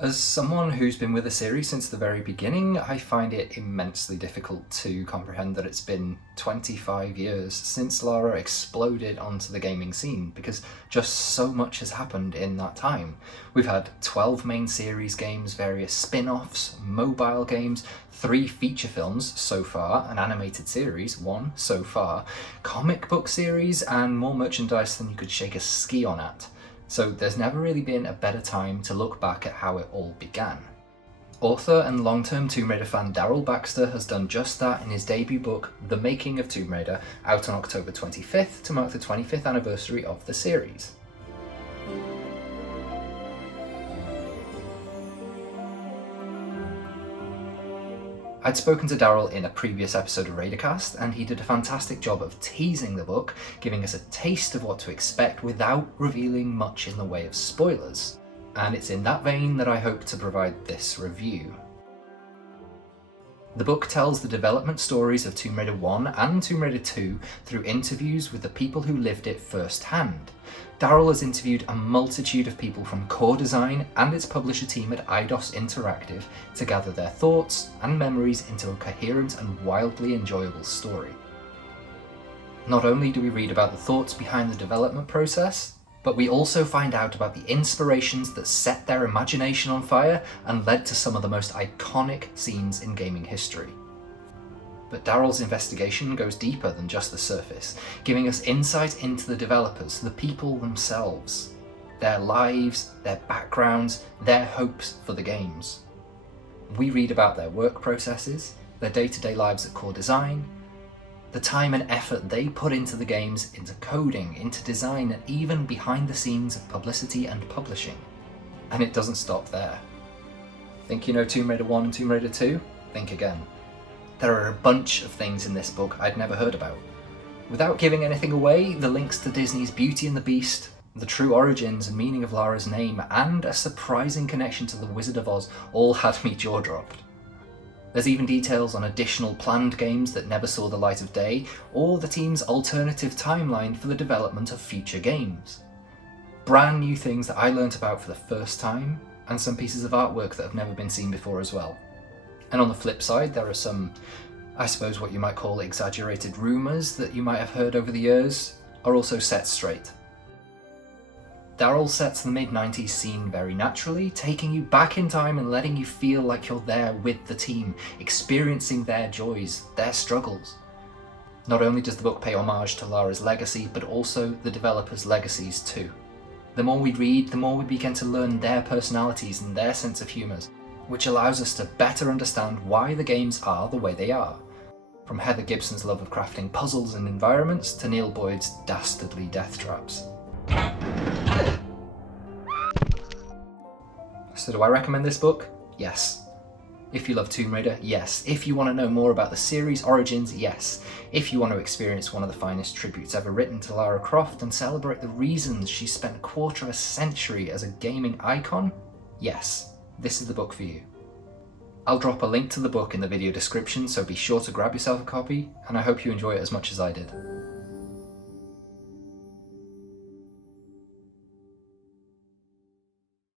As someone who's been with the series since the very beginning, I find it immensely difficult to comprehend that it's been 25 years since Lara exploded onto the gaming scene, because just so much has happened in that time. We've had 12 main series games, various spin-offs, mobile games, 3 feature films so far, an animated series, 1 so far, comic book series, and more merchandise than you could shake a ski on at. So there's never really been a better time to look back at how it all began. Author and long-term Tomb Raider fan Daryl Baxter has done just that in his debut book, The Making of Tomb Raider, out on October 25th to mark the 25th anniversary of the series. I'd spoken to Daryl in a previous episode of Raidercast, and he did a fantastic job of teasing the book, giving us a taste of what to expect without revealing much in the way of spoilers. And it's in that vein that I hope to provide this review. The book tells the development stories of Tomb Raider 1 and Tomb Raider 2 through interviews with the people who lived it firsthand. Daryl has interviewed a multitude of people from Core Design and its publisher team at Eidos Interactive to gather their thoughts and memories into a coherent and wildly enjoyable story. Not only do we read about the thoughts behind the development process, but we also find out about the inspirations that set their imagination on fire and led to some of the most iconic scenes in gaming history. But Daryl's investigation goes deeper than just the surface, giving us insight into the developers, the people themselves, their lives, their backgrounds, their hopes for the games. We read about their work processes, their day-to-day lives at Core Design, the time and effort they put into the games, into coding, into design, and even behind the scenes of publicity and publishing. And it doesn't stop there. Think you know Tomb Raider 1 and Tomb Raider 2? Think again. There are a bunch of things in this book I'd never heard about. Without giving anything away, the links to Disney's Beauty and the Beast, the true origins and meaning of Lara's name, and a surprising connection to the Wizard of Oz all had me jaw-dropped. There's even details on additional planned games that never saw the light of day, or the team's alternative timeline for the development of future games. Brand new things that I learnt about for the first time, and some pieces of artwork that have never been seen before as well. And on the flip side, there are some, I suppose what you might call exaggerated rumours that you might have heard over the years, are also set straight. Daryl sets the mid-90s scene very naturally, taking you back in time and letting you feel like you're there with the team, experiencing their joys, their struggles. Not only does the book pay homage to Lara's legacy, but also the developers' legacies too. The more we read, the more we begin to learn their personalities and their sense of humour, which allows us to better understand why the games are the way they are. From Heather Gibson's love of crafting puzzles and environments to Neil Boyd's dastardly death traps. So do I recommend this book? Yes. If you love Tomb Raider, yes. If you want to know more about the series' origins, yes. If you want to experience one of the finest tributes ever written to Lara Croft and celebrate the reasons she spent a quarter of a century as a gaming icon, yes, this is the book for you. I'll drop a link to the book in the video description, so be sure to grab yourself a copy, and I hope you enjoy it as much as I did.